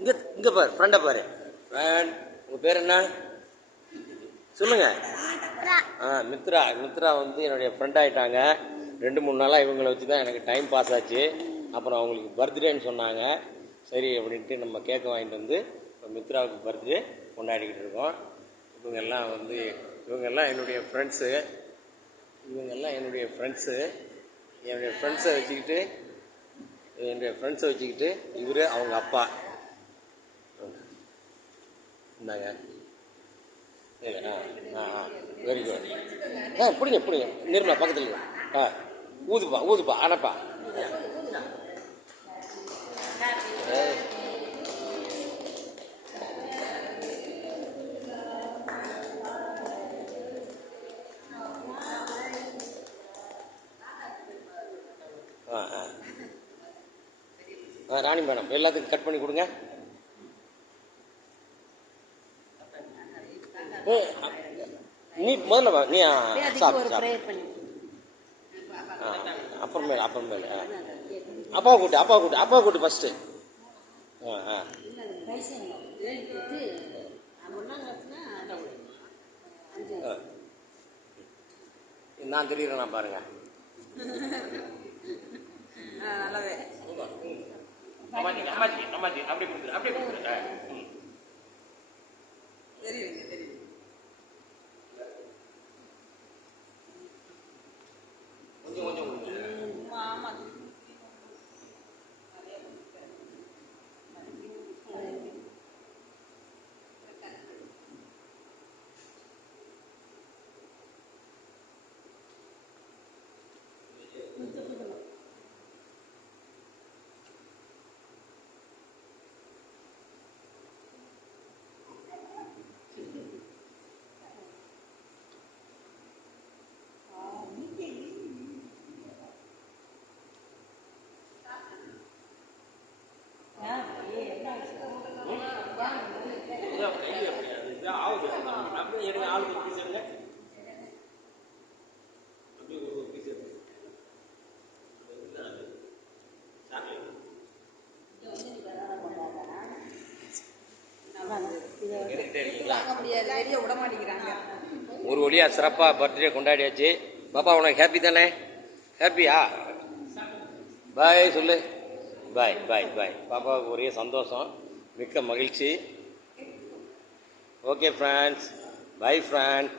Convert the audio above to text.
இங்கே இங்கே பாரு ஃப்ரெண்டை பாரு. ஃப்ரெண்ட் உங்கள் பேர் என்ன? சொல்லுங்கள் ஆ மித்ரா. மித்ரா வந்து என்னுடைய ஃப்ரெண்ட் ஆகிட்டாங்க ரெண்டு மூணு நாளாக இவங்களை வச்சு தான் எனக்கு டைம் பாஸ் ஆச்சு. அப்புறம் அவங்களுக்கு பர்த்டேன்னு சொன்னாங்க. சரி அப்படின்ட்டு நம்ம கேக்கு வாங்கிட்டு வந்து இப்போ மித்ராவுக்கு பர்த்டே கொண்டாடிக்கிட்டு இருக்கோம். இவங்கெல்லாம் வந்து இவங்கெல்லாம் என்னுடைய ஃப்ரெண்ட்ஸு இவங்கெல்லாம் என்னுடைய ஃப்ரெண்ட்ஸு என்னுடைய ஃப்ரெண்ட்ஸை வச்சுக்கிட்டு என்னுடைய ஃப்ரெண்ட்ஸை வச்சுக்கிட்டு இவர் அவங்க அப்பா. இருந்தாங்க ஆ ஆ வெரி குட் ஆ பிடிங்க பிடிங்க. நிர்மலா பக்கத்தில் ஆ ஊதுப்பா ஊதுப்பா அனப்பா ஆ ஆ. ஆ ராணி மேடம் எல்லாத்துக்கும் கட் பண்ணி கொடுங்க. நீ முதல்ல வா நீ சாப்பிடு சாப்பிடு. அப்புறமேல அப்புறமேல ஆ. அப்பா கூட்டு அப்பா கூட்டு அப்பா கூட்டு ஃபஸ்ட்டு ஆ ஆ. நான் தெரியுறேன் நான் பாருங்க. நல்லாவே. அம்மாச்சி அம்மாச்சி அப்படியே கொடுத்துரு அப்படியே கொடுத்துரு. ஒரு வழியாக சிறப்பாக பர்த்டே கொண்டாடியாச்சு. பாப்பா உனக்கு ஹாப்பி தானே? ஹாப்பியா பாய் சொல்லு. பாய் பாய் பாய் பாப்பாவுக்கு ஒரே சந்தோஷம். மிக்க மகிழ்ச்சி. Okay friends by friend